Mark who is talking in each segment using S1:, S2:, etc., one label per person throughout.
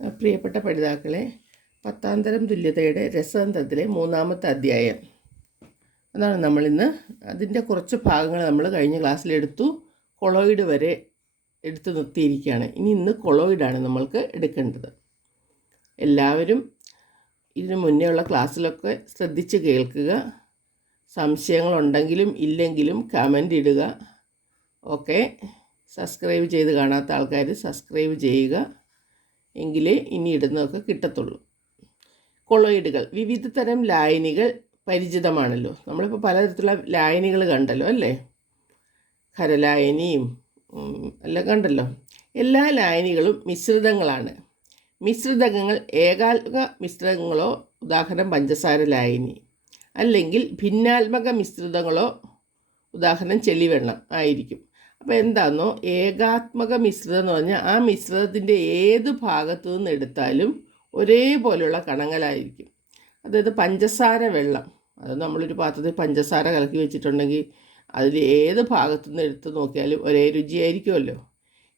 S1: പ്രിയപ്പെട്ട പഠിതാക്കളെ പത്താന്തരം തുല്യതയുടെ രസതന്ത്രത്തിലെ മൂന്നാമത്തെ അധ്യായം. അതാണ് നമ്മളിന്ന് അതിന്റെ കുറച്ച് ഭാഗങ്ങൾ നമ്മൾ കഴിഞ്ഞ ക്ലാസ്സിലെടുത്തു കൊളോയിഡ് വരെ എടുത്തു നിർത്തിയിരിക്കുകയാണ്. ഇനി ഇന്ന് കൊളോയിഡാണ് നമ്മൾക്ക് എടുക്കേണ്ടത്. എല്ലാവരും ഇതിനു മുന്നേ ഉള്ള ക്ലാസ്സിലൊക്കെ ശ്രദ്ധിച്ച് കേൾക്കുക. സംശയങ്ങളുണ്ടെങ്കിലും ഇല്ലെങ്കിലും കമന്റ് ഇടുക. ഓക്കെ സബ്സ്ക്രൈബ് ചെയ്ത് കാണാത്ത ആൾക്കാർ സബ്സ്ക്രൈബ് ചെയ്യുക. എങ്കിലേ ഇനി ഇടുന്നതൊക്കെ കിട്ടത്തുള്ളൂ. കൊളോയിഡുകൾ വിവിധ തരം ലായനികൾ പരിചിതമാണല്ലോ. നമ്മളിപ്പോൾ പലതരത്തിലുള്ള ലായനികൾ കണ്ടല്ലോ അല്ലേ? ഖരലായനിയും എല്ലാം കണ്ടല്ലോ. എല്ലാ ലായനികളും മിശ്രിതങ്ങളാണ്. മിശ്രിതകങ്ങൾ ഏകാത്മക മിശ്രിതങ്ങളോ ഉദാഹരണം പഞ്ചസാര ലായനി അല്ലെങ്കിൽ ഭിന്നാത്മക മിശ്രിതങ്ങളോ ഉദാഹരണം ചെളിവെള്ളം ആയിരിക്കും. അപ്പോൾ എന്താണെന്നോ ഏകാത്മക മിശ്രിതം എന്ന് പറഞ്ഞാൽ ആ മിശ്രിതത്തിന്റെ ഏത് ഭാഗത്തു നിന്ന് എടുത്താലും ഒരേപോലെയുള്ള കണങ്ങളായിരിക്കും. അതായത് പഞ്ചസാര വെള്ളം അത് നമ്മളൊരു പാത്രത്തിൽ പഞ്ചസാര കലക്കി വെച്ചിട്ടുണ്ടെങ്കിൽ അതിൽ ഏത് ഭാഗത്തു നിന്ന് എടുത്ത് നോക്കിയാലും ഒരേ രുചിയായിരിക്കുമല്ലോ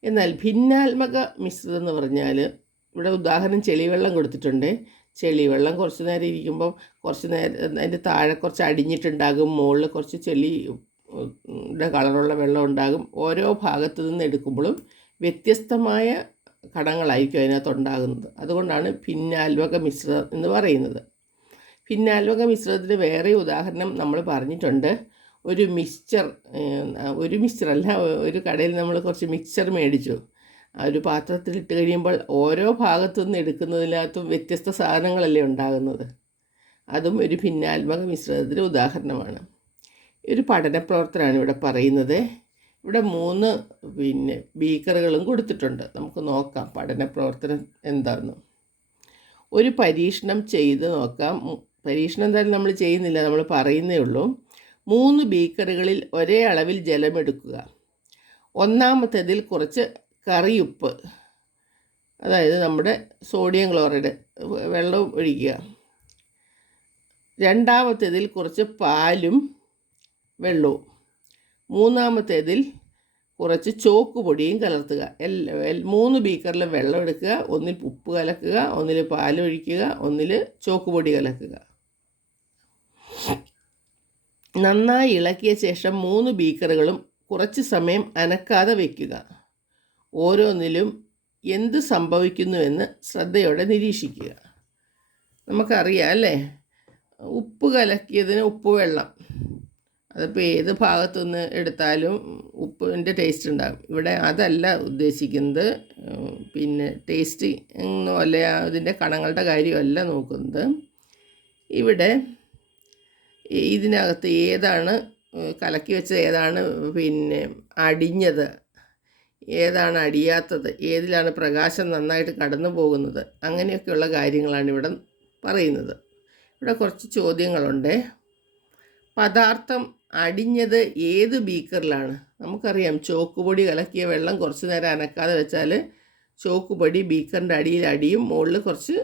S1: എന്നാൽ ഭിന്നാത്മക മിശ്രിതം എന്ന് പറഞ്ഞാൽ ഇവിടെ ഉദാഹരണം ചെളിവെള്ളം കൊടുത്തിട്ടുണ്ട്. ചെളിവെള്ളം കുറച്ച് നേരം ഇരിക്കുമ്പോൾ കുറച്ച് നേരം അതിന്റെ താഴെ കുറച്ച് അടിഞ്ഞിട്ടുണ്ടാകും മുകളിൽ കുറച്ച് ചെളി കളറുള്ള വെള്ളം ഉണ്ടാകും. ഓരോ ഭാഗത്തു നിന്ന് എടുക്കുമ്പോഴും വ്യത്യസ്തമായ കടങ്ങളായിരിക്കും അതിനകത്ത് ഉണ്ടാകുന്നത്. അതുകൊണ്ടാണ് ഭിന്നാൽവക മിശ്രിതം എന്ന് പറയുന്നത്. ഭിന്നാൽവക മിശ്രിതത്തിന് വേറെ ഉദാഹരണം നമ്മൾ പറഞ്ഞിട്ടുണ്ട്. ഒരു മിക്സ്ചർ ഒരു മിക്സ്ചർ അല്ല ഒരു കടയിൽ നമ്മൾ കുറച്ച് മിക്സ്ചർ മേടിച്ചു. ഒരു പാത്രത്തിൽ ഇട്ട് കഴിയുമ്പോൾ ഓരോ ഭാഗത്തു നിന്ന് എടുക്കുന്നതിനകത്തും വ്യത്യസ്ത സാധനങ്ങളല്ലേ ഉണ്ടാകുന്നത്. അതും ഒരു ഭിന്നാത്മക മിശ്രിതത്തിന് ഉദാഹരണമാണ്. ഒരു പഠന പ്രവർത്തനമാണ് ഇവിടെ പറയുന്നത്. ഇവിടെ മൂന്ന് പിന്നെ ബീക്കറുകളും കൊടുത്തിട്ടുണ്ട്. നമുക്ക് നോക്കാം പഠന പ്രവർത്തനം എന്താണെന്ന്. ഒരു പരീക്ഷണം ചെയ്ത് നോക്കാം. പരീക്ഷണം എന്തായാലും നമ്മൾ ചെയ്യുന്നില്ല നമ്മൾ പറയുന്നേ ഉള്ളൂ. മൂന്ന് ബീക്കറുകളിൽ ഒരേ അളവിൽ ജലമെടുക്കുക. ഒന്നാമത്തേതിൽ കുറച്ച് കറിയുപ്പ്. അതായത് നമ്മുടെ സോഡിയം ക്ലോറൈഡ് വെള്ളം ഒഴിക്കുക. രണ്ടാമത്തേതിൽ കുറച്ച് പാലും വെള്ളവും മൂന്നാമത്തേതിൽ കുറച്ച് ചോക്ക് പൊടിയും കലർത്തുക. എല്ലാ മൂന്ന് ബീക്കറിൽ വെള്ളം എടുക്കുക. ഒന്നിൽ ഉപ്പ് കലക്കുക. ഒന്നിൽ പാൽ ഒഴിക്കുക. ഒന്നിൽ ചോക്ക് പൊടി കലക്കുക. നന്നായി ഇളക്കിയ ശേഷം മൂന്ന് ബീക്കറുകളും കുറച്ച് സമയം അനക്കാതെ വയ്ക്കുക ഓരോന്നിലും എന്ത് സംഭവിക്കുന്നുവെന്ന് ശ്രദ്ധയോടെ നിരീക്ഷിക്കുക. നമുക്കറിയാം അല്ലേ? ഉപ്പ് കലക്കിയതിന് ഉപ്പ് വെള്ളം. അതിപ്പോൾ ഏത് ഭാഗത്തു നിന്ന് എടുത്താലും ഉപ്പിന്റെ ടേസ്റ്റ് ഉണ്ടാകും. ഇവിടെ അതല്ല ഉദ്ദേശിക്കുന്നത്. പിന്നെ ടേസ്റ്റ് എന്നോ അല്ലെ അതിന്റെ കണങ്ങളുടെ കാര്യമല്ല നോക്കുന്നത്. ഇവിടെ ഇതിനകത്ത് ഏതാണ് കലക്കി വെച്ചത് ഏതാണ് പിന്നെ അടിഞ്ഞത് ഏതാണ് അടിയാത്തത് ഏതിലാണ് പ്രകാശം നന്നായിട്ട് കടന്നു പോകുന്നത് അങ്ങനെയൊക്കെയുള്ള കാര്യങ്ങളാണ് ഇവിടെ പറയുന്നത്. ഇവിടെ കുറച്ച് ചോദ്യങ്ങളുണ്ട്. പദാർത്ഥം അടിഞ്ഞത് ഏത് ബീക്കറിലാണ്? നമുക്കറിയാം ചോക്ക് പൊടി കലക്കിയ വെള്ളം കുറച്ച് നേരം അനക്കാതെ വെച്ചാൽ ചോക്കുപൊടി ബീക്കറിന്റെ അടിയിൽ അടിയും മുകളിൽ കുറച്ച്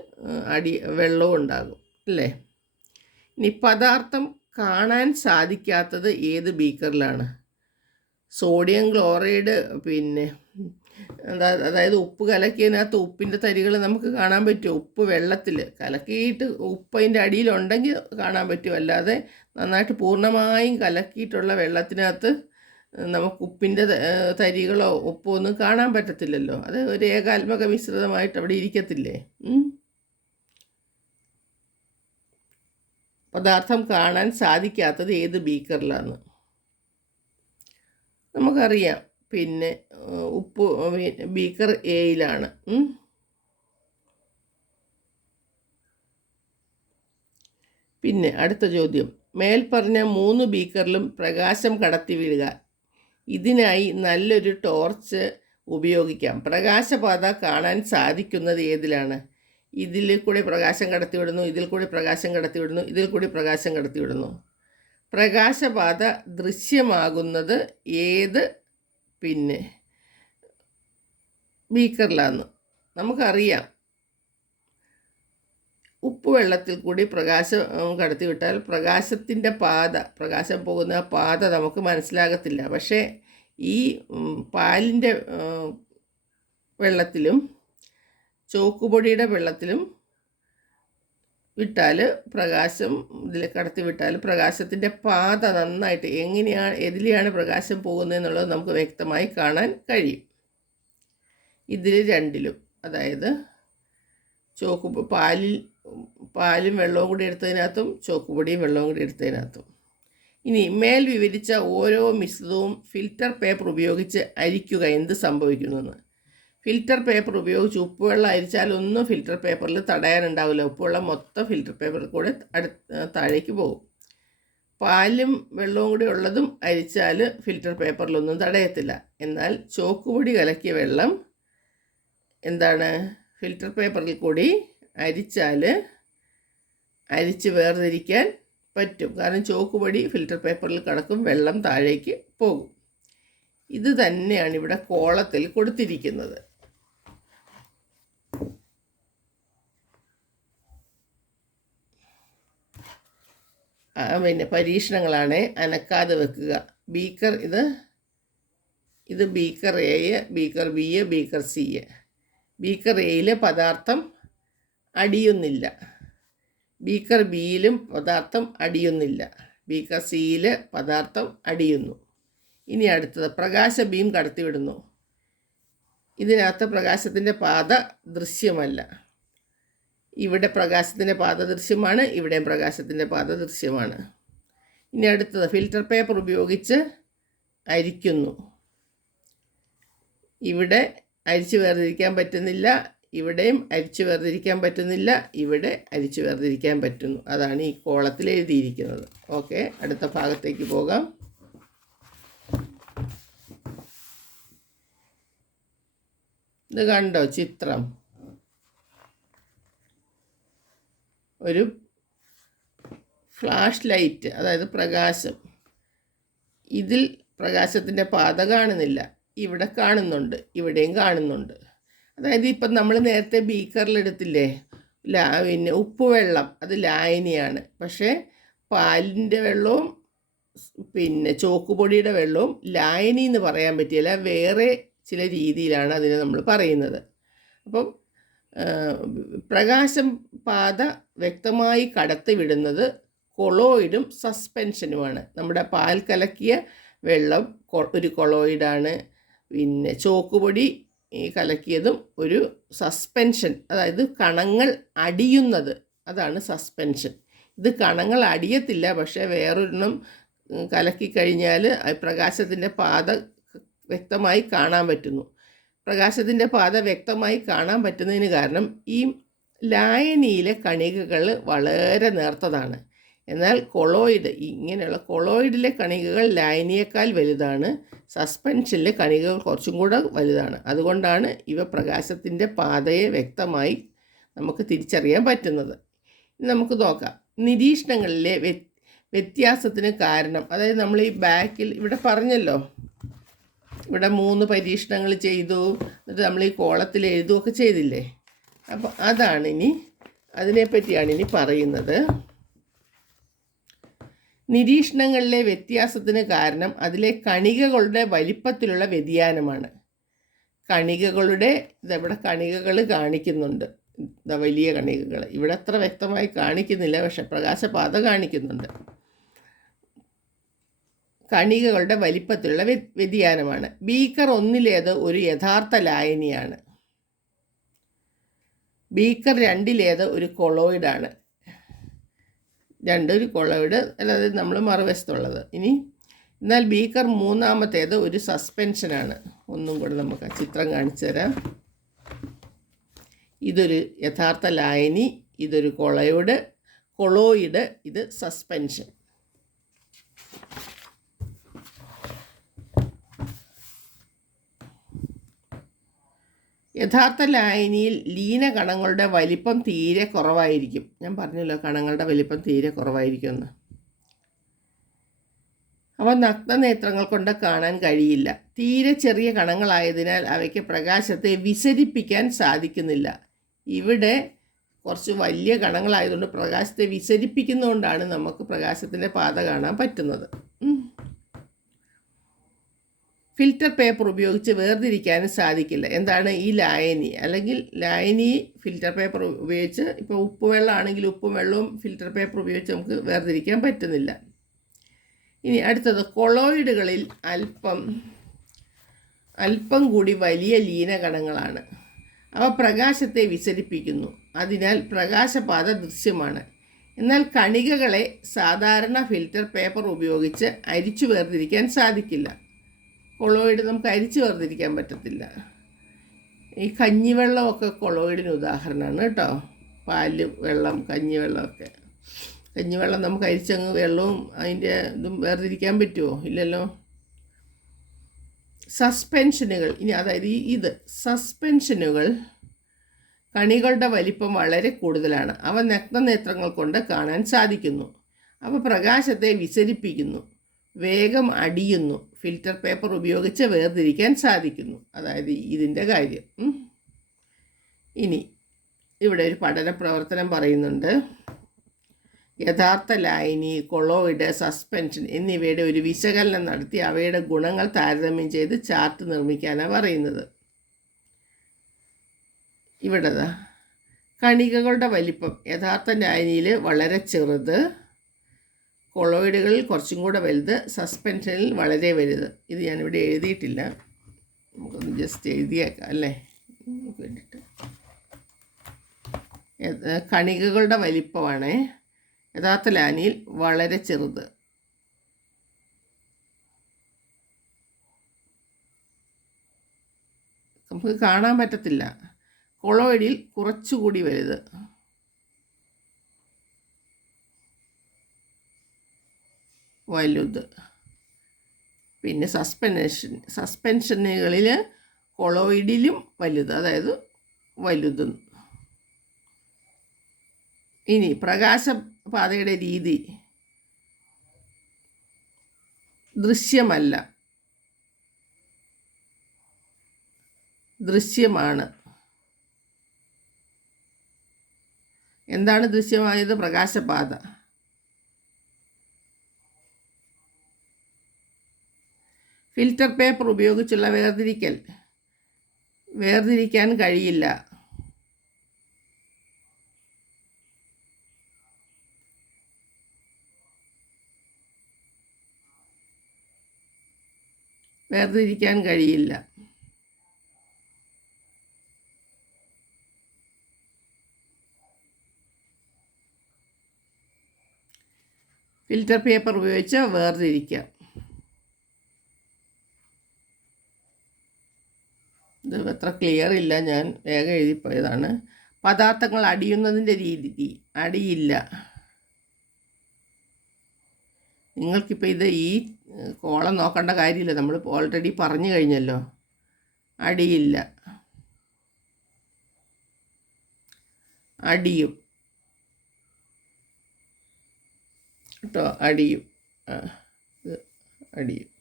S1: അടി വെള്ളവും ഉണ്ടാകും അല്ലേ? ഇനി പദാർത്ഥം കാണാൻ സാധിക്കാത്തത് ഏത് ബീക്കറിലാണ്? സോഡിയം ക്ലോറൈഡ് പിന്നെ അതായത് ഉപ്പ് കലക്കിയതിനകത്ത് ഉപ്പിന്റെ തരികൾ നമുക്ക് കാണാൻ പറ്റും ഉപ്പ് വെള്ളത്തിൽ കലക്കിയിട്ട് ഉപ്പ് അതിന്റെ അടിയിലുണ്ടെങ്കിൽ കാണാൻ പറ്റും അല്ലാതെ നന്നായിട്ട് പൂർണമായും കലക്കിയിട്ടുള്ള വെള്ളത്തിനകത്ത് നമുക്ക് ഉപ്പിന്റെ തരികളോ ഉപ്പോ ഒന്നും കാണാൻ പറ്റത്തില്ലല്ലോ. അത് ഒരു ഏകാത്മക മിശ്രിതമായിട്ട് അവിടെ ഇരിക്കത്തില്ലേ? പദാർത്ഥം കാണാൻ സാധിക്കാത്തത് ഏത് ബീക്കറിലാണ്? നമുക്കറിയാം. പിന്നെ ഉപ്പ് ബീക്കർ എയിലാണ് പിന്നെ അടുത്ത ചോദ്യം. മേൽപ്പറഞ്ഞ മൂന്ന് ബീക്കറിലും പ്രകാശം കടത്തി വീഴുക ഇതിനായി നല്ലൊരു ടോർച്ച് ഉപയോഗിക്കാം. പ്രകാശപാത കാണാൻ സാധിക്കുന്നത് ഏതിലാണ്? ഇതിൽ കൂടി പ്രകാശം കടത്തിവിടുന്നു ഇതിൽ കൂടി പ്രകാശം കടത്തിവിടുന്നു ഇതിൽ കൂടി പ്രകാശം കടത്തിവിടുന്നു പ്രകാശപാത ദൃശ്യമാകുന്നത് ഏത് പിന്നെ ബീക്കറിലാന്ന് നമുക്കറിയാം. ഉപ്പ് വെള്ളത്തിൽ കൂടി പ്രകാശം കടത്തിവിട്ടാൽ പ്രകാശത്തിന്റെ പാത പ്രകാശം പോകുന്ന പാത നമുക്ക് മനസ്സിലാകത്തില്ല. പക്ഷേ ഈ പാലിന്റെ വെള്ളത്തിലും ചോക്കുപൊടിയുടെ വെള്ളത്തിലും വിട്ടാൽ പ്രകാശം ഇതിൽ കടത്തി വിട്ടാൽ പ്രകാശത്തിന്റെ പാത നന്നായിട്ട് എങ്ങനെയാണ് എതിലെയാണ് പ്രകാശം പോകുന്നതെന്നുള്ളത് നമുക്ക് വ്യക്തമായി കാണാൻ കഴിയും. ഇതിൽ രണ്ടിലും അതായത് ചോക്ക് പാലിൽ പാലും വെള്ളവും കൂടി എടുത്തതിനകത്തും ചോക്കുപൊടിയും വെള്ളവും കൂടി എടുത്തതിനകത്തും. ഇനി മേൽ വിവരിച്ച ഓരോ മിശ്രിതവും ഫിൽറ്റർ പേപ്പർ ഉപയോഗിച്ച് അരിക്കുക എന്ത് സംഭവിക്കുന്നെന്ന് ഫിൽറ്റർ പേപ്പർ ഉപയോഗിച്ച് ഉപ്പുവെള്ളം അരിച്ചാലൊന്നും ഫിൽറ്റർ പേപ്പറിൽ തടയാനുണ്ടാവില്ല. ഉപ്പുവെള്ളം മൊത്തം ഫിൽറ്റർ പേപ്പറിൽ കൂടെ താഴേക്ക് പോകും. പാലും വെള്ളവും കൂടി ഉള്ളതും അരിച്ചാൽ ഫിൽറ്റർ പേപ്പറിലൊന്നും തടയത്തില്ല. എന്നാൽ ചോക്കുപൊടി കലക്കിയ വെള്ളം എന്താണ്? ഫിൽറ്റർ പേപ്പറിൽ കൂടി അരിച്ചാൽ അരിച്ച് വേർതിരിക്കാൻ പറ്റും. കാരണം ചോക്കുപൊടി ഫിൽറ്റർ പേപ്പറിൽ കിടക്കും വെള്ളം താഴേക്ക് പോകും. ഇത് തന്നെയാണ് ഇവിടെ കോളത്തിൽ കൊടുത്തിരിക്കുന്നത്. പിന്നെ പരീക്ഷണങ്ങളാണ്. അനക്കാതെ വെക്കുക. ബീക്കർ ഇത് ഇത് beaker A beaker B A beaker C A beaker എയിലെ പദാർത്ഥം അടിയുന്നില്ല. ബീക്കർ ബിയിലും പദാർത്ഥം അടിയുന്നില്ല. ബീക്കർ സിയിൽ പദാർത്ഥം അടിയുന്നു. ഇനി അടുത്തത് പ്രകാശ ബീം കടത്തിവിടുന്നു. ഇതിനകത്ത് പ്രകാശത്തിന്റെ പാത ദൃശ്യമല്ല. ഇവിടെ പ്രകാശത്തിന്റെ പാദദൃശ്യമാണ് ഇവിടെയും പ്രകാശത്തിന്റെ പാദദൃശ്യമാണ്. ഇനി അടുത്തത് ഫിൽറ്റർ പേപ്പർ ഉപയോഗിച്ച് അരിക്കുന്നു. ഇവിടെ അരിച്ചു വേർതിരിക്കാൻ പറ്റുന്നില്ല ഇവിടെയും അരിച്ചു വേർതിരിക്കാൻ പറ്റുന്നില്ല ഇവിടെ അരിച്ചു വേർതിരിക്കാൻ പറ്റുന്നു. അതാണ് ഈ കോളത്തിൽ എഴുതിയിരിക്കുന്നത്. ഓക്കെ അടുത്ത ഭാഗത്തേക്ക് പോകാം. ഇത് കണ്ടോ ചിത്രം? ഒരു ഫ്ലാഷ് ലൈറ്റ് അതായത് പ്രകാശം. ഇതിൽ പ്രകാശത്തിന്റെ പാത കാണുന്നില്ല. ഇവിടെ കാണുന്നുണ്ട് ഇവിടെയും കാണുന്നുണ്ട്. അതായത് ഇപ്പം നമ്മൾ നേരത്തെ ബീക്കറിലെടുത്തില്ലേ ലാ പിന്നെ ഉപ്പ് വെള്ളം അത് ലായനിയാണ്. പക്ഷേ പാലിന്റെ വെള്ളവും പിന്നെ ചോക്കുപൊടിയുടെ വെള്ളവും ലായനി എന്ന് പറയാൻ പറ്റില്ല. വേറെ ചില രീതിയിലാണ് അതിനെ നമ്മൾ പറയുന്നത്. അപ്പം പ്രകാശം പാത വ്യക്തമായി കടത്തിവിടുന്നത് കൊളോയിഡും സസ്പെൻഷനുമാണ്. നമ്മുടെ പാൽ കലക്കിയ വെള്ളം ഒരു കൊളോയിഡാണ്. പിന്നെ ചോക്കുപൊടി കലക്കിയതും ഒരു സസ്പെൻഷൻ അതായത് കണങ്ങൾ അടിയുന്നത്. അതാണ് സസ്പെൻഷൻ. ഇത് കണങ്ങൾ അടിയത്തില്ല പക്ഷേ വേറൊരെണ്ണം കലക്കി കഴിഞ്ഞാൽ പ്രകാശത്തിന്റെ പാത വ്യക്തമായി കാണാൻ പറ്റുന്നു. പ്രകാശത്തിന്റെ പാത വ്യക്തമായി കാണാൻ പറ്റുന്നതിന് കാരണം ഈ ലായനിയിലെ കണികകൾ വളരെ നേർത്തതാണ്. എന്നാൽ കൊളോയിഡ് ഇങ്ങനെയുള്ള കൊളോയിഡിലെ കണികകൾ ലായനിയേക്കാൾ വലുതാണ്. സസ്പെൻഷനിലെ കണികകൾ കുറച്ചും കൂടെ വലുതാണ്. അതുകൊണ്ടാണ് ഇവ പ്രകാശത്തിന്റെ പാതയെ വ്യക്തമായി നമുക്ക് തിരിച്ചറിയാൻ പറ്റുന്നത്. നമുക്ക് നോക്കാം. നിരീക്ഷണങ്ങളിലെ വ്യ വ്യത്യാസത്തിന് കാരണം അതായത് നമ്മൾ ഈ ബാക്കിൽ ഇവിടെ പറഞ്ഞല്ലോ ഇവിടെ മൂന്ന് പരീക്ഷണങ്ങൾ ചെയ്തു. എന്നിട്ട് നമ്മൾ ഈ കോളത്തിൽ എഴുതുകയൊക്കെ ചെയ്തില്ലേ? അപ്പോൾ അതാണ് ഇനി അതിനെപ്പറ്റിയാണ് ഇനി പറയുന്നത്. നിരീക്ഷണങ്ങളിലെ വ്യത്യാസത്തിന് കാരണം അതിലെ കണികകളുടെ വലിപ്പത്തിലുള്ള വ്യതിയാനമാണ്. കണികകളുടെ ഇതവിടെ കണികകൾ കാണിക്കുന്നുണ്ട്. വലിയ കണികകൾ. ഇവിടെ അത്ര വ്യക്തമായി കാണിക്കുന്നില്ല പക്ഷെ പ്രകാശപാത കാണിക്കുന്നുണ്ട്. കണികകളുടെ വലിപ്പത്തിലുള്ള വ്യ- വ്യതിയാനമാണ്. ബീക്കർ ഒന്നിലേത് ഒരു യഥാർത്ഥ ലായനിയാണ്. ബീക്കർ രണ്ടിലേത് ഒരു കൊളോയിഡാണ്. രണ്ടൊരു കൊളോയിഡ് അല്ലാതെ നമ്മൾ മറുവശത്തുള്ളത്. ഇനി എന്നാൽ ബീക്കർ മൂന്നാമത്തേത് ഒരു സസ്പെൻഷനാണ്. ഒന്നും കൂടെ നമുക്ക് ചിത്രം കാണിച്ചു തരാം. ഇതൊരു യഥാർത്ഥ ലായനി ഇതൊരു കൊളയോട് കൊളോയിഡ് ഇത് സസ്പെൻഷൻ. യഥാർത്ഥ ലായനിയിൽ ലീന കണങ്ങളുടെ വലിപ്പം തീരെ കുറവായിരിക്കും. ഞാൻ പറഞ്ഞല്ലോ കണങ്ങളുടെ വലിപ്പം തീരെ കുറവായിരിക്കുമെന്ന്. അവ നഗ്നനേത്രങ്ങൾ കൊണ്ട് കാണാൻ കഴിയില്ല. തീരെ ചെറിയ കണങ്ങളായതിനാൽ അവയ്ക്ക് പ്രകാശത്തെ വിസരിപ്പിക്കാൻ സാധിക്കുന്നില്ല. ഇവിടെ കുറച്ച് വലിയ കണങ്ങളായതുകൊണ്ട് പ്രകാശത്തെ വിസരിപ്പിക്കുന്നതുകൊണ്ടാണ് നമുക്ക് പ്രകാശത്തിന്റെ പാത കാണാൻ പറ്റുന്നത്. ഫിൽറ്റർ പേപ്പർ ഉപയോഗിച്ച് വേർതിരിക്കാനും സാധിക്കില്ല. എന്താണ് ഈ ലായനി? അല്ലെങ്കിൽ ലായനി ഫിൽറ്റർ പേപ്പർ ഉപയോഗിച്ച് ഇപ്പോൾ ഉപ്പ് വെള്ളമാണെങ്കിൽ ഉപ്പും വെള്ളവും ഫിൽറ്റർ പേപ്പർ ഉപയോഗിച്ച് നമുക്ക് വേർതിരിക്കാൻ പറ്റുന്നില്ല. ഇനി അടുത്തത് കൊളോയിഡുകളിൽ അല്പം അല്പം കൂടി വലിയ ലീനകണങ്ങളാണ്. അവ പ്രകാശത്തെ വിസരിപ്പിക്കുന്നു. അതിനാൽ പ്രകാശപാത ദൃശ്യമാണ്. എന്നാൽ കണികകളെ സാധാരണ ഫിൽറ്റർ പേപ്പർ ഉപയോഗിച്ച് അരിച്ചു വേർതിരിക്കാൻ സാധിക്കില്ല. കൊളോയിഡ് നമുക്ക് അരിച്ചു വേർതിരിക്കാൻ പറ്റത്തില്ല. ഈ കഞ്ഞിവെള്ളമൊക്കെ കൊളോയിഡിന് ഉദാഹരണമാണ് കേട്ടോ. പാൽ വെള്ളം കഞ്ഞിവെള്ളമൊക്കെ. കഞ്ഞിവെള്ളം നമുക്ക് അരിച്ചങ്ങ് വെള്ളവും അതിന്റെ ഇതും വേർതിരിക്കാൻ പറ്റുമോ? ഇല്ലല്ലോ. സസ്പെൻഷനുകൾ. ഇനി അതായത് ഈ ഇത് സസ്പെൻഷനുകൾ കണികളുടെ വലിപ്പം വളരെ കൂടുതലാണ്. അവ നഗ്നനേത്രങ്ങൾ കൊണ്ട് കാണാൻ സാധിക്കുന്നു. അവ പ്രകാശത്തെ വിസരിപ്പിക്കുന്നു. വേഗം അടിയുന്നു. ഫിൽറ്റർ പേപ്പർ ഉപയോഗിച്ച് വേർതിരിക്കാൻ സാധിക്കുന്നു. അതായത് ഇതിന്റെ കാര്യം. ഇനി ഇവിടെ ഒരു പഠന പ്രവർത്തനം പറയുന്നുണ്ട്. യഥാർത്ഥ ലായനി കൊളോയിഡ് സസ്പെൻഷൻ എന്നിവയുടെ ഒരു വിശകലനം നടത്തി അവയുടെ ഗുണങ്ങൾ താരതമ്യം ചെയ്ത് ചാർട്ട് നിർമ്മിക്കാനാണ് പറയുന്നത്. ഇവിടെതാ. കണികകളുടെ വലിപ്പം. യഥാർത്ഥ ലായനിയിൽ വളരെ ചെറുത്. കൊളോയിഡുകളിൽ കുറച്ചും കൂടെ വലുത് സസ്പെൻഷനിൽ വളരെ വലുത്. ഇത് ഞാനിവിടെ എഴുതിയിട്ടില്ല. നമുക്കൊന്ന് ജസ്റ്റ് എഴുതിയേക്കാം അല്ലേ? വേണ്ടിയിട്ട്. കണികകളുടെ വലിപ്പമാണ്. യഥാർത്ഥ ലാനിയിൽ വളരെ ചെറുത്. നമുക്ക് കാണാൻ പറ്റത്തില്ല. കൊളോയിഡിൽ കുറച്ചുകൂടി വലുത്. വലുത്. പിന്നെ സസ്പെൻഷൻ സസ്പെൻഷനുകളിൽ കൊളോയിഡിലും വലുത് അതായത് വലുത്. ഇനി പ്രകാശപാതയുടെ രീതി. ദൃശ്യമല്ല. ദൃശ്യമാണ്. എന്താണ് ദൃശ്യമായത്? പ്രകാശപാത. ഫിൽറ്റർ പേപ്പർ ഉപയോഗിച്ചുള്ള വേർതിരിക്കൽ. വേർതിരിക്കാൻ കഴിയില്ല. വേർതിരിക്കാൻ കഴിയില്ല. ഫിൽറ്റർ പേപ്പർ ഉപയോഗിച്ച് വേർതിരിക്കാം. ഇത് അത്ര ക്ലിയർ ഇല്ല. ഞാൻ വേഗം എഴുതിപ്പോയതാണ്. പദാർത്ഥങ്ങൾ അടിയുന്നതിന്റെ രീതി അടിയില്ല. നിങ്ങൾക്കിപ്പോൾ ഇത് ഈ കോളം നോക്കേണ്ട കാര്യമില്ല. നമ്മൾ ഓൾറെഡി പറഞ്ഞു കഴിഞ്ഞല്ലോ. അടിയില്ല. അടിയും. കേട്ടോ? അടിയും. അടിയും.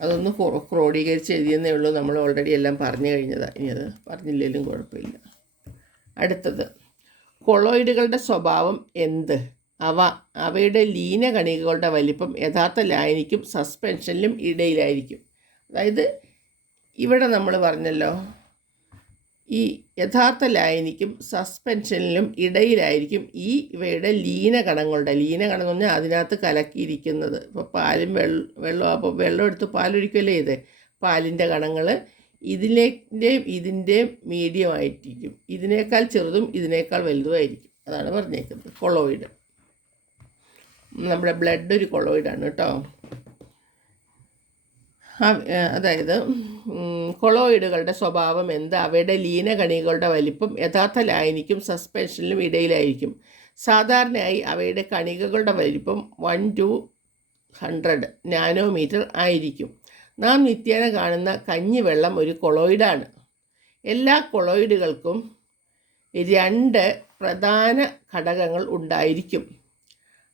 S1: അതൊന്ന് ക്രോ- ക്രോഡീകരിച്ച് എഴുതിയെന്നേ ഉള്ളൂ. നമ്മൾ ഓൾറെഡി എല്ലാം പറഞ്ഞു കഴിഞ്ഞതാണ് ഇനി അത് പറഞ്ഞില്ലെങ്കിലും കുഴപ്പമില്ല. അടുത്തത്. കൊളോയിഡുകളുടെ സ്വഭാവം എന്ത്? അവ അവയുടെ ലീന കണികകളുടെ വലിപ്പം യഥാർത്ഥ ലായനിക്കും സസ്പെൻഷനിലും ഇടയിലായിരിക്കും. അതായത് ഇവിടെ നമ്മൾ പറഞ്ഞല്ലോ ഈ യഥാർത്ഥ ലായനിക്കും സസ്പെൻഷനിലും ഇടയിലായിരിക്കും ഈ ഇവയുടെ ലീനകണങ്ങളുടെ ലീനകണം എന്ന് പറഞ്ഞാൽ അതിനകത്ത് കലക്കിയിരിക്കുന്നത്. ഇപ്പോൾ പാലും വെള്ളം വെള്ളം അപ്പോൾ വെള്ളം എടുത്ത് പാലൊഴിക്കല്ലേ ഇത്? പാലിന്റെ കണങ്ങൾ ഇതിന്റെയും ഇതിന്റെയും മീഡിയം ആയിട്ടിരിക്കും ഇതിനേക്കാൾ ചെറുതും ഇതിനേക്കാൾ വലുതുമായിരിക്കും. അതാണ് പറഞ്ഞേക്കുന്നത്. കൊളോയിഡ്. നമ്മുടെ ബ്ലഡ് ഒരു കൊളോയിഡാണ് കേട്ടോ. അതായത് കൊളോയിഡുകളുടെ സ്വഭാവം എന്ത്? അവയുടെ ലീനകണികളുടെ വലിപ്പം യഥാർത്ഥ ലായനിക്കും സസ്പെൻഷനിലും ഇടയിലായിരിക്കും. സാധാരണയായി അവയുടെ കണികകളുടെ വലിപ്പം വൺ ടു ഹൺഡ്രഡ് നാനോമീറ്റർ ആയിരിക്കും. നാം നിത്യേന കാണുന്ന കഞ്ഞിവെള്ളം ഒരു കൊളോയിഡാണ്. എല്ലാ കൊളോയിഡുകൾക്കും രണ്ട് പ്രധാന ഘടകങ്ങൾ ഉണ്ടായിരിക്കും.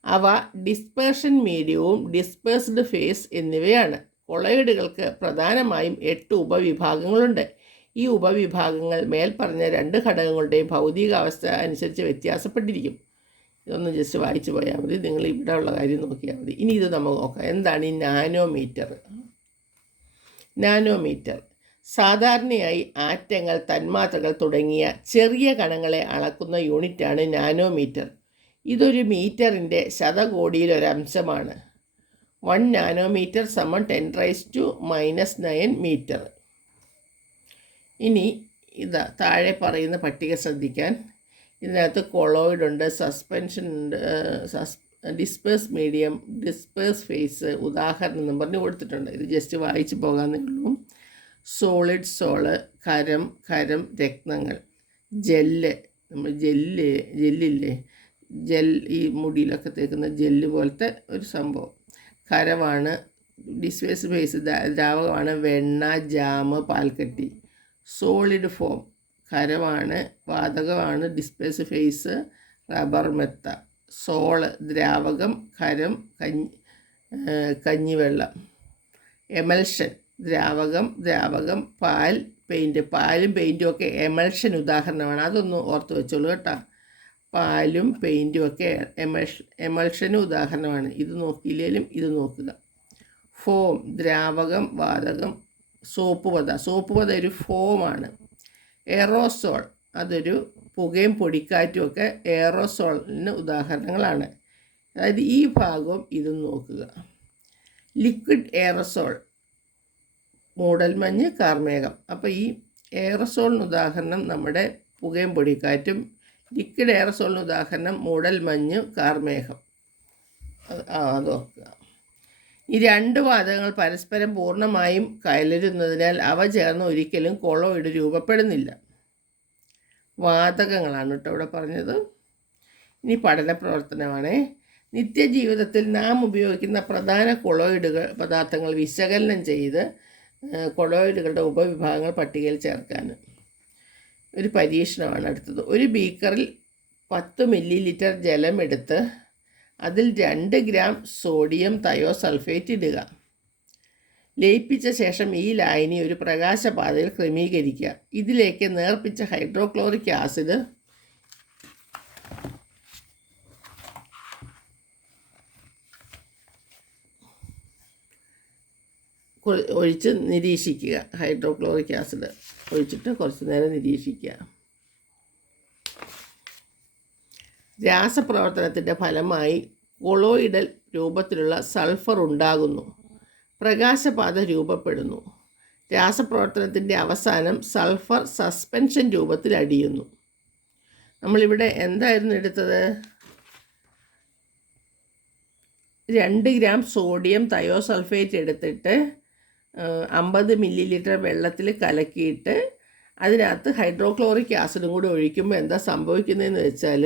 S1: അവ ഡിസ്പേർഷൻ മീഡിയവും ഡിസ്പേഴ്സ്ഡ് ഫേസ് എന്നിവയാണ്. കൊളോയിഡുകൾക്ക് പ്രധാനമായും എട്ട് ഉപവിഭാഗങ്ങളുണ്ട്. ഈ ഉപവിഭാഗങ്ങൾ മേൽപ്പറഞ്ഞ രണ്ട് ഘടകങ്ങളുടെയും ഭൗതികാവസ്ഥ അനുസരിച്ച് വ്യത്യാസപ്പെട്ടിരിക്കും. ഇതൊന്ന് ജസ്റ്റ് വായിച്ചു പോയാൽ മതി. നിങ്ങൾ ഇവിടെ ഉള്ള കാര്യം നോക്കിയാൽ മതി. ഇനി ഇത് നമുക്ക് നോക്കാം. എന്താണ് ഈ നാനോമീറ്റർ? നാനോമീറ്റർ. സാധാരണയായി ആറ്റങ്ങൾ തന്മാത്രകൾ തുടങ്ങിയ ചെറിയ കണങ്ങളെ അളക്കുന്ന യൂണിറ്റാണ് നാനോമീറ്റർ. ഇതൊരു മീറ്ററിന്റെ ശതകോടിയിലൊരംശമാണ്. വൺ നാനോമീറ്റർ സമം ten raise to minus nine metre. ഇനി ഇതാ താഴെ പറയുന്ന പട്ടിക ശ്രദ്ധിക്കാൻ. ഇതിനകത്ത് കൊളോയിഡ് ഉണ്ട് സസ്പെൻഷൻ ഉണ്ട് സസ് ഡിസ്പേഴ്സ് മീഡിയം ഡിസ്പേഴ്സ് ഫേസ് ഉദാഹരണം എന്നും പറഞ്ഞ് കൊടുത്തിട്ടുണ്ട്. ഇത് ജസ്റ്റ് വായിച്ച് പോകാമെന്നേ ഉള്ളൂ. സോളിഡ് സോൾ കരം കരം രത്നങ്ങൾ. ജെല്ല് നമ്മൾ ജെല്ല് ജെല്ലില്ലേ ജെൽ ഈ മുടിയിലൊക്കെ തേക്കുന്ന ജെല്ല് പോലത്തെ ഒരു സംഭവം. ഖരമാണ് ഡിസ്വേസ് ബേസ് ദ്രാവകമാണ് വെണ്ണ ജാമ് പാൽക്കട്ടി. സോളിഡ് ഫോം ഖരമാണ് വാതകമാണ് ഡിസ്പേസ് ഫേസ് റബ്ബർ മെത്ത. സോൾ ദ്രാവകം ഖരം കഞ്ഞി കഞ്ഞിവെള്ളം. എമൽഷൻ ദ്രാവകം ദ്രാവകം പാൽ പെയിന്റ് പാലും പെയിന്റും ഒക്കെ എമൽഷൻ ഉദാഹരണമാണ്. അതൊന്ന് ഓർത്ത് വെച്ചോളൂ കേട്ടോ. പാലും പെയിന്റും ഒക്കെ എമൽഷ എമൾഷന് ഉദാഹരണമാണ്. ഇത് നോക്കിയില്ലെങ്കിലും ഇത് നോക്കുക. ഫോം ദ്രാവകം വാതകം സോപ്പ് പത സോപ്പ് പത ഒരു ഫോമാണ് എയറോസോൾ അതൊരു പുകയും പൊടിക്കാറ്റും ഒക്കെ എയറോസോളിന് ഉദാഹരണങ്ങളാണ്. അതായത് ഈ ഭാഗവും ഇതും നോക്കുക. ലിക്വിഡ് എയറോസോൾ മൂടൽമഞ്ഞ് കാർമേഘം. അപ്പോൾ ഈ എയറസോളിന് ഉദാഹരണം നമ്മുടെ പുകയും പൊടിക്കാറ്റും ലിക്വിഡ് എയറോസോളിന് ഉദാഹരണം മൂടൽമഞ്ഞ് കാർമേഘം. അത് നോക്കുക ഈ രണ്ട് വാതകങ്ങൾ പരസ്പരം പൂർണമായും കലരുന്നതിനാൽ അവ ചേർന്ന് ഒരിക്കലും കൊളോയിഡ് രൂപപ്പെടുന്നില്ല. വാതകങ്ങളാണ് കേട്ടോ ഇവിടെ പറഞ്ഞത്. ഇനി പഠന പ്രവർത്തനമാണ്. നിത്യജീവിതത്തിൽ നാം ഉപയോഗിക്കുന്ന പ്രധാന കൊളോയിഡുകൾ പദാർത്ഥങ്ങൾ വിശകലനം ചെയ്ത് കൊളോയിഡുകളുടെ ഉപവിഭാഗങ്ങൾ പട്ടികയിൽ ചേർക്കാൻ. ഒരു പരീക്ഷണമാണ് അടുത്തത്. ഒരു ബീക്കറിൽ പത്ത് മില്ലി ലിറ്റർ ജലമെടുത്ത് അതിൽ രണ്ട് ഗ്രാം സോഡിയം തയോ സൾഫേറ്റ് ഇടുക. ലയിപ്പിച്ച ശേഷം ഈ ലായനി ഒരു പ്രകാശപാതയിൽ ക്രമീകരിക്കുക. ഇതിലേക്ക് നേർപ്പിച്ച ഹൈഡ്രോക്ലോറിക് ആസിഡ് ഒഴിച്ച് നിരീക്ഷിക്കുക. ഹൈഡ്രോക്ലോറിക് ആസിഡ് ഒഴിച്ചിട്ട് കുറച്ച് നേരം നിരീക്ഷിക്കുക. രാസപ്രവർത്തനത്തിന്റെ ഫലമായി കൊളോയിഡൽ രൂപത്തിലുള്ള സൾഫർ ഉണ്ടാകുന്നു. പ്രകാശപാത രൂപപ്പെടുന്നു. രാസപ്രവർത്തനത്തിന്റെ അവസാനം സൾഫർ സസ്പെൻഷൻ രൂപത്തിൽ അടിയുന്നു. നമ്മളിവിടെ എന്തായിരുന്നു എടുത്തത്? രണ്ട് ഗ്രാം സോഡിയം തയോസൾഫേറ്റ് എടുത്തിട്ട് അമ്പത് മില്ലി ലിറ്റർ വെള്ളത്തിൽ കലക്കിയിട്ട് അതിനകത്ത് ഹൈഡ്രോക്ലോറിക് ആസിഡും കൂടി ഒഴിക്കുമ്പോൾ എന്താ സംഭവിക്കുന്നതെന്ന് വെച്ചാൽ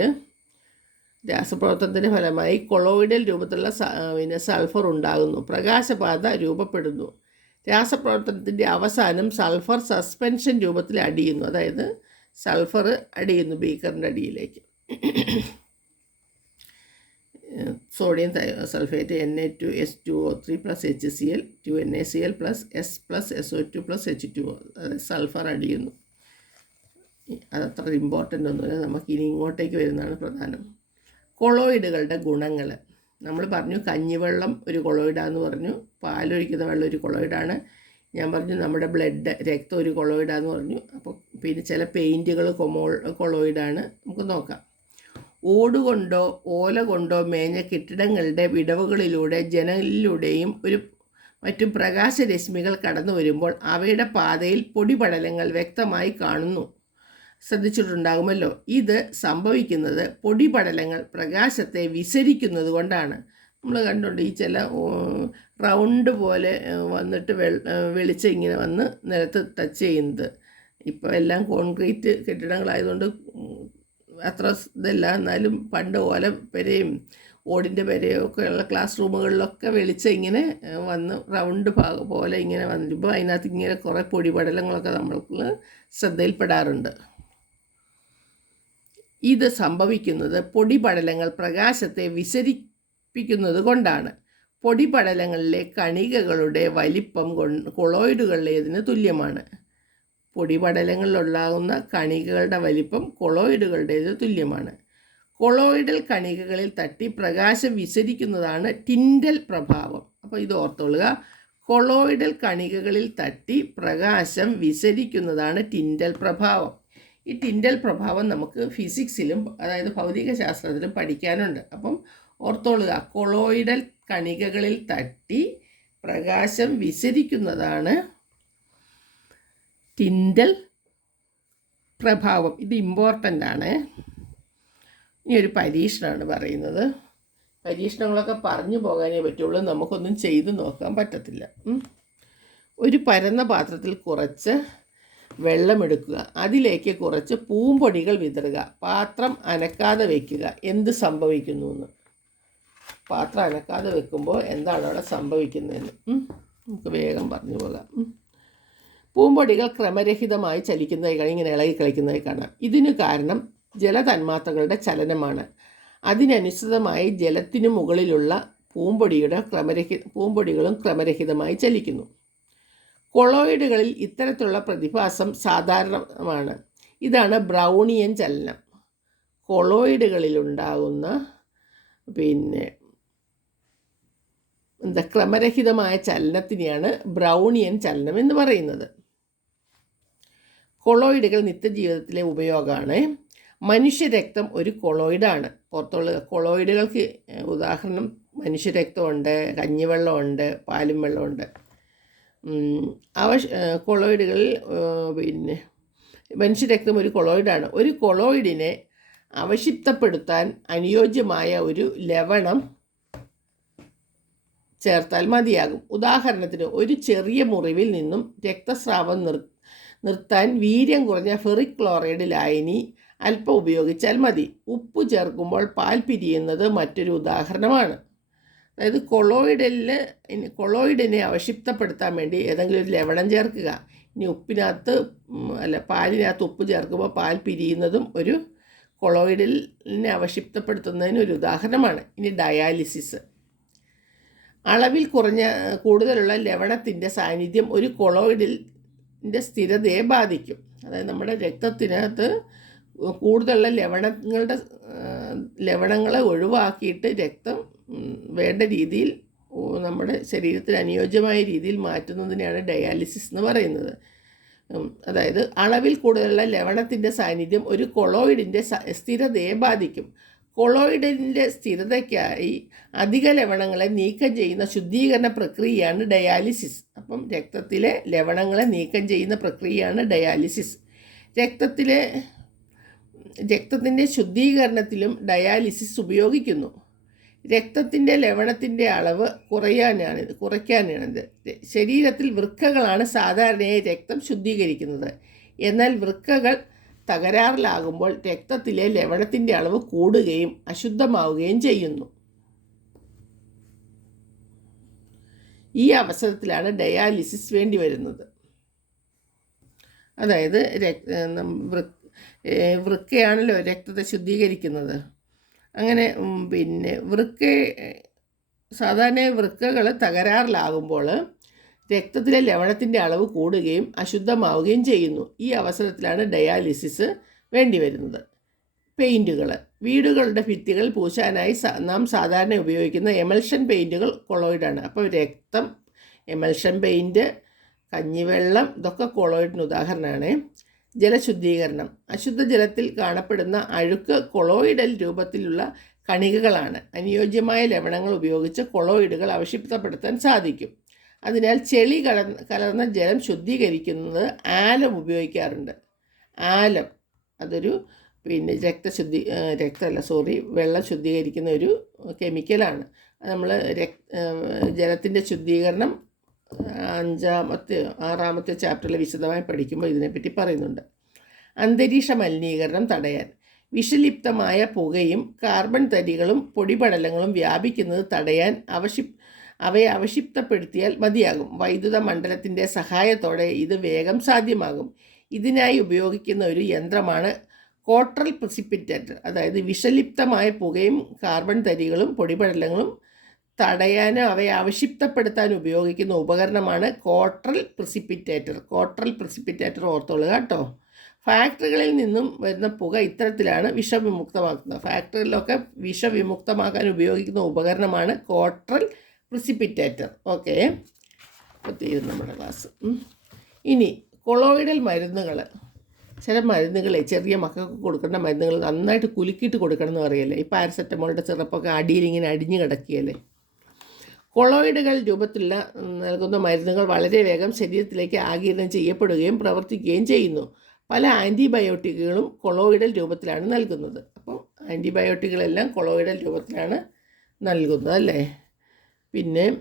S1: രാസപ്രവർത്തനത്തിന്റെ ഫലമായി കൊളോയിഡൽ രൂപത്തിലുള്ള പിന്നെ സൾഫർ ഉണ്ടാകുന്നു. പ്രകാശപാത രൂപപ്പെടുന്നു. രാസപ്രവർത്തനത്തിന്റെ അവസാനം സൾഫർ സസ്പെൻഷൻ രൂപത്തിൽ അടിയുന്നു. അതായത് സൾഫർ അടിയുന്നു ബീക്കറിന്റെ അടിയിലേക്ക്. Sodium sulphate N A two S two O three plus H C L two N A C L plus S plus S O two plus H two O അതായത് sulphur അടിയുന്നു അതത്ര important ഒന്നുമില്ല. നമുക്ക് ഇനി ഇങ്ങോട്ടേക്ക് വരുന്നതാണ് പ്രധാനം. കൊളോയിഡുകളുടെ ഗുണങ്ങൾ നമ്മൾ പറഞ്ഞു കഞ്ഞിവെള്ളം ഒരു കൊളോയിഡാന്ന് പറഞ്ഞു. പാലൊഴിക്കുന്ന വെള്ളം ഒരു കൊളോയിഡാണ്. ഞാൻ പറഞ്ഞു നമ്മുടെ ബ്ലഡ് രക്തം ഒരു കൊളോയിഡാന്ന് പറഞ്ഞു. അപ്പോൾ പിന്നെ ചില പെയിന്റുകൾ കൊമോ കൊളോയിഡാണ്. നമുക്ക് നോക്കാം. ഓടുകൊണ്ടോ ഓല കൊണ്ടോ മേഞ്ഞ കെട്ടിടങ്ങളുടെ വിടവുകളിലൂടെ ജനലിലൂടെയും ഒരു മറ്റു പ്രകാശരശ്മികൾ കടന്നു വരുമ്പോൾ അവയുടെ പാതയിൽ പൊടിപടലങ്ങൾ വ്യക്തമായി കാണുന്നു. ശ്രദ്ധിച്ചിട്ടുണ്ടാകുമല്ലോ. ഇത് സംഭവിക്കുന്നത് പൊടിപടലങ്ങൾ പ്രകാശത്തെ വിസരിക്കുന്നത് കൊണ്ടാണ്. നമ്മൾ കണ്ടുണ്ട് ഈ ചില റൗണ്ട് പോലെ വന്നിട്ട് വെളിച്ചം ഇങ്ങനെ വന്ന് നിലത്ത് ടച്ച് ചെയ്യുന്നത്. ഇപ്പോൾ എല്ലാം കോൺക്രീറ്റ് കെട്ടിടങ്ങളായതുകൊണ്ട് അത്ര ഇതല്ല. എന്നാലും പണ്ട് ഓല പെരയും ഓടിന്റെ പെരയും ഒക്കെ ഉള്ള ക്ലാസ് റൂമുകളിലൊക്കെ വെളിച്ചം ഇങ്ങനെ വന്ന് റൗണ്ട് ഭാഗം പോലെ ഇങ്ങനെ വന്നിരുമ്പോൾ അതിനകത്ത് ഇങ്ങനെ കുറേ പൊടിപടലങ്ങളൊക്കെ നമ്മൾക്ക് ശ്രദ്ധയിൽപ്പെടാറുണ്ട്. ഇത് സംഭവിക്കുന്നത് പൊടിപടലങ്ങൾ പ്രകാശത്തെ വിസരിപ്പിക്കുന്നത് കൊണ്ടാണ്. പൊടിപടലങ്ങളിലെ കണികകളുടെ വലിപ്പം കൊ കൊളോയിഡുകളിലേതിന് തുല്യമാണ്. പൊടിപടലങ്ങളിലുണ്ടാകുന്ന കണികകളുടെ വലിപ്പം കൊളോയിഡുകളുടേത് തുല്യമാണ്. കൊളോയിഡൽ കണികകളിൽ തട്ടി പ്രകാശം വിസരിക്കുന്നതാണ് ടിൻഡൽ പ്രഭാവം. അപ്പോൾ ഇത് ഓർത്തുകൊള്ളുക കൊളോയിഡൽ കണികകളിൽ തട്ടി പ്രകാശം വിസരിക്കുന്നതാണ് ടിൻഡൽ പ്രഭാവം. ഈ ടിൻഡൽ പ്രഭാവം നമുക്ക് ഫിസിക്സിലും അതായത് ഭൗതിക ശാസ്ത്രത്തിലും പഠിക്കാനുണ്ട്. അപ്പം ഓർത്തോളുക. കൊളോയിഡൽ കണികകളിൽ തട്ടി പ്രകാശം വിസരിക്കുന്നതാണ് ടിൻഡൽ പ്രഭാവം. ഇത് ഇമ്പോർട്ടന്റ് ആണ്. ഇനി ഒരു പരീക്ഷണമാണ് പറയുന്നത്. പരീക്ഷണങ്ങളൊക്കെ പറഞ്ഞു പോകാനേ പറ്റുള്ളൂ. നമുക്കൊന്നും ചെയ്ത് നോക്കാൻ പറ്റത്തില്ല. ഒരു പരന്ന പാത്രത്തിൽ കുറച്ച് വെള്ളമെടുക്കുക. അതിലേക്ക് കുറച്ച് പൂമ്പൊടികൾ വിതറുക. പാത്രം അനക്കാതെ വയ്ക്കുക എന്ത് സംഭവിക്കുന്നു എന്ന്. പാത്രം അനക്കാതെ വെക്കുമ്പോൾ എന്താണ് അവിടെ സംഭവിക്കുന്നതെന്ന്. നമുക്ക് വേഗം പറഞ്ഞു പോകാം. പൂമ്പൊടികൾ ക്രമരഹിതമായി ചലിക്കുന്നതായി കാണാം ഇങ്ങനെ ഇളകി കളിക്കുന്നതായി കാണാം. ഇതിന് കാരണം ജലതന്മാത്രകളുടെ ചലനമാണ്. അതിനനുസൃതമായി ജലത്തിനു മുകളിലുള്ള പൂമ്പൊടിയുടെ ക്രമരഹി പൂമ്പൊടികളും ക്രമരഹിതമായി ചലിക്കുന്നു. കൊളോയിഡുകളിൽ ഇത്തരത്തിലുള്ള പ്രതിഭാസം സാധാരണമാണ്. ഇതാണ് ബ്രൗണിയൻ ചലനം. കൊളോയിഡുകളിലുണ്ടാകുന്ന പിന്നെ എന്താ ക്രമരഹിതമായ ചലനത്തിനെയാണ് ബ്രൗണിയൻ ചലനം എന്ന് പറയുന്നത്. കൊളോയിഡുകൾ നിത്യജീവിതത്തിലെ ഉപയോഗമാണ്. മനുഷ്യരക്തം ഒരു കൊളോയിഡാണ്. പുറത്തുള്ള കൊളോയിഡുകൾക്ക് ഉദാഹരണം മനുഷ്യരക്തമുണ്ട് കഞ്ഞിവെള്ളമുണ്ട് പാലും വെള്ളമുണ്ട്. അവ കൊളോയിഡുകളിൽ പിന്നെ മനുഷ്യരക്തം ഒരു കൊളോയിഡാണ്. ഒരു കൊളോയിഡിനെ അവശിപ്തപ്പെടുത്താൻ അനുയോജ്യമായ ഒരു ലവണം ചേർത്താൽ മതിയാകും. ഉദാഹരണത്തിന് ഒരു ചെറിയ മുറിവിൽ നിന്നും രക്തസ്രാവം നിർ നിർത്താൻ വീര്യം കുറഞ്ഞ ഫെറിക് ക്ലോറൈഡ് ലായനി അല്പം ഉപയോഗിച്ചാൽ മതി. ഉപ്പ് ചേർക്കുമ്പോൾ പാൽ പിരിയുന്നത് മറ്റൊരു ഉദാഹരണമാണ്. അതായത് കൊളോയിഡിൽ കൊളോയിഡിനെ അവശിപ്തപ്പെടുത്താൻ വേണ്ടി ഏതെങ്കിലും ഒരു ലവണം ചേർക്കുക. ഇനി ഉപ്പിനകത്ത് അല്ല പാലിനകത്ത് ഉപ്പ് ചേർക്കുമ്പോൾ പാൽ പിരിയുന്നതും ഒരു കൊളോയിഡിനെ അവശിപ്തപ്പെടുത്തുന്നതിന് ഒരു ഉദാഹരണമാണ്. ഇനി ഡയാലിസിസ്. അളവിൽ കുറഞ്ഞ കൂടുതലുള്ള ലവണത്തിന്റെ സാന്നിധ്യം ഒരു കൊളോയിഡിന്റെ സ്ഥിരതയെ ബാധിക്കും. അതായത് നമ്മുടെ രക്തത്തിനകത്ത് കൂടുതലുള്ള ലവണങ്ങളുടെ ലവണങ്ങളെ ഒഴിവാക്കിയിട്ട് രക്തം വേണ്ട രീതിയിൽ നമ്മുടെ ശരീരത്തിന് അനുയോജ്യമായ രീതിയിൽ മാറ്റുന്നതിനെയാണ് ഡയാലിസിസ് എന്ന് പറയുന്നത്. അതായത് അളവിൽ കൂടുതലുള്ള ലവണത്തിന്റെ സാന്നിധ്യം ഒരു കൊളോയിഡിന്റെ സ്ഥിരതയെ ബാധിക്കും. കൊളോയിഡിന്റെ സ്ഥിരതയ്ക്കായി അധിക ലവണങ്ങളെ നീക്കം ചെയ്യുന്ന ശുദ്ധീകരണ പ്രക്രിയയാണ് ഡയാലിസിസ് അപ്പം രക്തത്തിലെ ലവണങ്ങളെ നീക്കം ചെയ്യുന്ന പ്രക്രിയയാണ് ഡയാലിസിസ് രക്തത്തിലെ രക്തത്തിന്റെ ശുദ്ധീകരണത്തിലും ഡയാലിസിസ് ഉപയോഗിക്കുന്നു. രക്തത്തിന്റെ ലവണത്തിന്റെ അളവ് കുറയാനാണിത് കുറയ്ക്കാനാണിത്. ശരീരത്തിൽ വൃക്കകളാണ് സാധാരണയായി രക്തം ശുദ്ധീകരിക്കുന്നത്. എന്നാൽ വൃക്കകൾ തകരാറിലാകുമ്പോൾ രക്തത്തിലെ ലവണത്തിന്റെ അളവ് കൂടുകയും അശുദ്ധമാവുകയും ചെയ്യുന്നു. ഈ അവസരത്തിലാണ് ഡയാലിസിസ് വേണ്ടി വരുന്നത്. അതായത് വൃക്കയാണല്ലോ രക്തത്തെ ശുദ്ധീകരിക്കുന്നത്. അങ്ങനെ പിന്നെ വൃക്ക സാധാരണ വൃക്കകൾ തകരാറിലാകുമ്പോൾ രക്തത്തിലെ ലവണത്തിന്റെ അളവ് കൂടുകയും അശുദ്ധമാവുകയും ചെയ്യുന്നു. ഈ അവസരത്തിലാണ് ഡയാലിസിസ് വേണ്ടിവരുന്നത് പെയിന്റുകൾ വീടുകളുടെ ഭിത്തികൾ പൂശാനായി നാം സാധാരണ ഉപയോഗിക്കുന്ന എമൽഷൻ പെയിന്റുകൾ കൊളോയിഡാണ് അപ്പോൾ രക്തം എമൽഷൻ പെയിന്റ് കഞ്ഞിവെള്ളം ഇതൊക്കെ കൊളോയിഡിന് ഉദാഹരണമാണ്. ജലശുദ്ധീകരണം. അശുദ്ധ ജലത്തിൽ കാണപ്പെടുന്ന അഴുക്ക് കൊളോയിഡൽ രൂപത്തിലുള്ള കണികകളാണ്. അനുയോജ്യമായ ലവണങ്ങൾ ഉപയോഗിച്ച് കൊളോയിഡുകൾ അവശിപ്തപ്പെടുത്താൻ സാധിക്കും. അതിനാൽ ചെളി കല കലർന്ന ജലം ശുദ്ധീകരിക്കുന്നത് ആലം ഉപയോഗിക്കാറുണ്ട്. ആലം അതൊരു പിന്നെ രക്തശുദ്ധി രക്തമല്ല സോറി വെള്ളം ശുദ്ധീകരിക്കുന്ന ഒരു കെമിക്കലാണ്. നമ്മൾ രക് ജലത്തിന്റെ ശുദ്ധീകരണം അഞ്ചാമത്തെ ആറാമത്തെ ചാപ്റ്ററിൽ വിശദമായി പഠിക്കുമ്പോൾ ഇതിനെപ്പറ്റി പറയുന്നുണ്ട്. അന്തരീക്ഷ മലിനീകരണം തടയാൻ. വിഷലിപ്തമായ പുകയും കാർബൺ തരികളും പൊടിപടലങ്ങളും വ്യാപിക്കുന്നത് തടയാൻ അവശി അവയെ അവക്ഷിപ്തപ്പെടുത്തിയാൽ മതിയാകും. വൈദ്യുത മണ്ഡലത്തിന്റെ സഹായത്തോടെ ഇത് വേഗം സാധ്യമാകും. ഇതിനായി ഉപയോഗിക്കുന്ന ഒരു യന്ത്രമാണ് കോട്രൽ പ്രസിപ്പിറ്റേറ്റർ. അതായത് വിഷലിപ്തമായ പുകയും കാർബൺ തരികളും പൊടിപടലങ്ങളും തടയാനും അവയെ അവക്ഷിപ്തപ്പെടുത്താൻ ഉപയോഗിക്കുന്ന ഉപകരണമാണ് കോട്രൽ പ്രസിപ്പിറ്റേറ്റർ. കോട്രൽ പ്രസിപ്പിറ്റേറ്റർ ഓർത്തോളുക കേട്ടോ. ഫാക്ടറികളിൽ നിന്നും വരുന്ന പുക ഇത്തരത്തിലാണ് വിഷവിമുക്തമാക്കുന്നത്. ഫാക്ടറികളിലൊക്കെ വിഷവിമുക്തമാക്കാൻ ഉപയോഗിക്കുന്ന ഉപകരണമാണ് കോട്രൽ പ്രസിപ്പിറ്റേറ്റർ ഓക്കെ അപ്പോൾ തീരും നമ്മുടെ ക്ലാസ് ഇനി കൊളോയിഡൽ മരുന്നുകൾ. ചില മരുന്നുകളെ ചെറിയ മക്കൾക്ക് കൊടുക്കേണ്ട മരുന്നുകൾ നന്നായിട്ട് കുലുക്കിയിട്ട് കൊടുക്കണം എന്ന് പറയല്ലേ? ഈ പാരസെറ്റമോളിന്റെ സിറപ്പൊക്കെ അടിയിൽ ഇങ്ങനെ അടിഞ്ഞു കിടക്കുകയല്ലേ? കൊളോയിഡുകൾ രൂപത്തിലുള്ള നൽകുന്ന മരുന്നുകൾ വളരെ വേഗം ശരീരത്തിലേക്ക് ആഗിരണം ചെയ്യപ്പെടുകയും പ്രവർത്തിക്കുകയും ചെയ്യുന്നു. പല ആന്റിബയോട്ടിക്കുകളും കൊളോയിഡൽ രൂപത്തിലാണ് നൽകുന്നത്. അപ്പോൾ ആന്റിബയോട്ടിക്കുകളെല്ലാം കൊളോയിഡൽ രൂപത്തിലാണ് നൽകുന്നത് അല്ലേ? പിന്നെ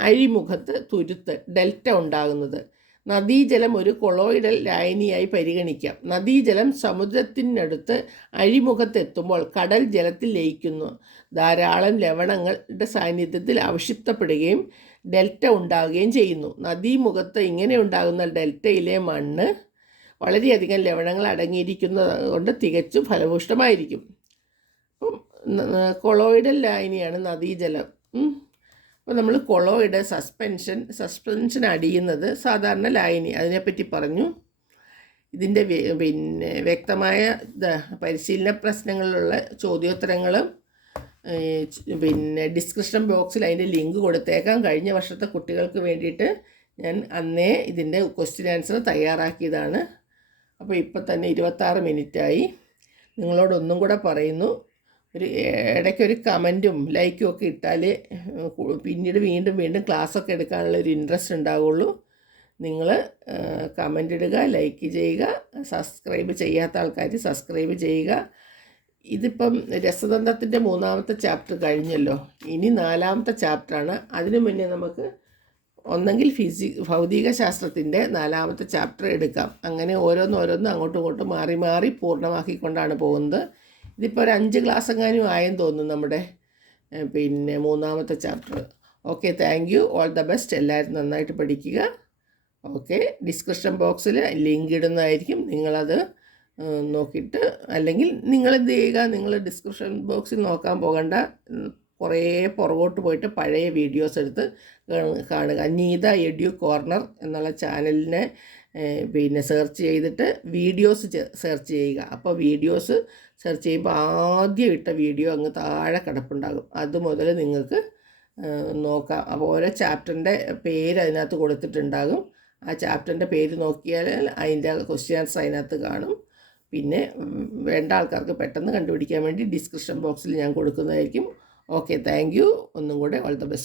S1: അഴിമുഖത്ത് തുരുത്ത് ഡെൽറ്റ ഉണ്ടാകുന്നത്. നദീജലം ഒരു കൊളോയിഡൽ ലായനിയായി പരിഗണിക്കാം. നദീജലം സമുദ്രത്തിനടുത്ത് അഴിമുഖത്തെത്തുമ്പോൾ കടൽ ജലത്തിൽ ലയിക്കുന്നു. ധാരാളം ലവണങ്ങളുടെ സാന്നിധ്യത്തിൽ അവക്ഷിപ്തപ്പെടുകയും ഡെൽറ്റ ഉണ്ടാവുകയും ചെയ്യുന്നു. നദീമുഖത്ത് ഇങ്ങനെ ഉണ്ടാകുന്ന ഡെൽറ്റയിലെ മണ്ണ് വളരെയധികം ലവണങ്ങൾ അടങ്ങിയിരിക്കുന്നത് കൊണ്ട് തികച്ചും ഫലഭൂഷ്ടമായിരിക്കും. കൊളോയിഡൽ ലായനിയാണ് നദീജലം. അപ്പോൾ നമ്മൾ കൊളോയുടെ സസ്പെൻഷൻ സസ്പെൻഷൻ അടിയുന്നത് സാധാരണ ലായനി അതിനെപ്പറ്റി പറഞ്ഞു. ഇതിന്റെ പിന്നെ വ്യക്തമായ പരിശീലന പ്രശ്നങ്ങളിലുള്ള ചോദ്യോത്തരങ്ങളും പിന്നെ ഡിസ്ക്രിപ്ഷൻ ബോക്സിൽ അതിന്റെ ലിങ്ക് കൊടുത്തേക്കാം. കഴിഞ്ഞ വർഷത്തെ കുട്ടികൾക്ക് വേണ്ടിയിട്ട് ഞാൻ അന്നേ ഇതിന്റെ ക്വസ്റ്റ്യൻ ആൻസർ തയ്യാറാക്കിയതാണ്. അപ്പോൾ ഇപ്പോൾ തന്നെ ഇരുപത്താറ് മിനിറ്റായി. നിങ്ങളോടൊന്നും കൂടെ പറയുന്നു. ഒരു ഇടയ്ക്കൊരു കമന്റും ലൈക്കും ഒക്കെ ഇട്ടാൽ പിന്നീട് വീണ്ടും വീണ്ടും ക്ലാസ്സൊക്കെ എടുക്കാനുള്ള ഒരു ഇൻട്രസ്റ്റ് ഉണ്ടാവുള്ളൂ. നിങ്ങൾ കമന്റ് ഇടുക ലൈക്ക് ചെയ്യുക സബ്സ്ക്രൈബ് ചെയ്യാത്ത ആൾക്കാർ സബ്സ്ക്രൈബ് ചെയ്യുക. ഇതിപ്പം രസതന്ത്രത്തിന്റെ മൂന്നാമത്തെ ചാപ്റ്റർ കഴിഞ്ഞല്ലോ. ഇനി നാലാമത്തെ ചാപ്റ്ററാണ്. അതിനു മുന്നേ നമുക്ക് ഒന്നെങ്കിൽ ഫിസി ഭൗതിക ശാസ്ത്രത്തിന്റെ നാലാമത്തെ ചാപ്റ്റർ എടുക്കാം. അങ്ങനെ ഓരോന്നോരോന്നും ഓരോന്ന് അങ്ങോട്ടും ഇങ്ങോട്ടും മാറി മാറി പൂർണമാക്കിക്കൊണ്ടാണ് പോകുന്നത്. ഇതിപ്പോൾ ഒരു അഞ്ച് ക്ലാസ് എങ്ങാനും ആയെന്ന് തോന്നുന്നു നമ്മുടെ പിന്നെ മൂന്നാമത്തെ chapter. Okay thank you. All the best. എല്ലാവരും നന്നായിട്ട് പഠിക്കുക. ഓക്കെ ഡിസ്ക്രിപ്ഷൻ ബോക്സിൽ ലിങ്ക് ഇടുന്നതായിരിക്കും. നിങ്ങളത് നോക്കിയിട്ട് അല്ലെങ്കിൽ നിങ്ങൾ എന്ത് ചെയ്യുക? നിങ്ങൾ ഡിസ്ക്രിപ്ഷൻ ബോക്സിൽ നോക്കാൻ പോകണ്ട. കുറേ പുറകോട്ട് പോയിട്ട് പഴയ വീഡിയോസ് എടുത്ത് കാണു- കാണുക. നീത എഡ്യു കോർണർ എന്നുള്ള ചാനലിനെ പിന്നെ സെർച്ച് ചെയ്തിട്ട് വീഡിയോസ് സെർച്ച് ചെയ്യുക. അപ്പോൾ വീഡിയോസ് സെർച്ച് ചെയ്യുമ്പോൾ ആദ്യം ഇട്ട വീഡിയോ അങ്ങ് താഴെ കിടപ്പുണ്ടാകും. അത് മുതൽ നിങ്ങൾക്ക് നോക്കാം. അപ്പോൾ ഓരോ ചാപ്റ്ററിന്റെ പേര് അതിനകത്ത് കൊടുത്തിട്ടുണ്ടാകും. ആ ചാപ്റ്ററിന്റെ പേര് നോക്കിയാൽ അതിന്റെ ക്വസ്റ്റ്യൻ ആൻസർ അതിനകത്ത് കാണും. പിന്നെ വേണ്ട ആൾക്കാർക്ക് പെട്ടെന്ന് കണ്ടുപിടിക്കാൻ വേണ്ടി ഡിസ്ക്രിപ്ഷൻ ബോക്സിൽ ഞാൻ കൊടുക്കുന്നതായിരിക്കും. ഓക്കെ താങ്ക് യു ഒന്നും കൂടെ ഓൾ ദ ബെസ്റ്റ്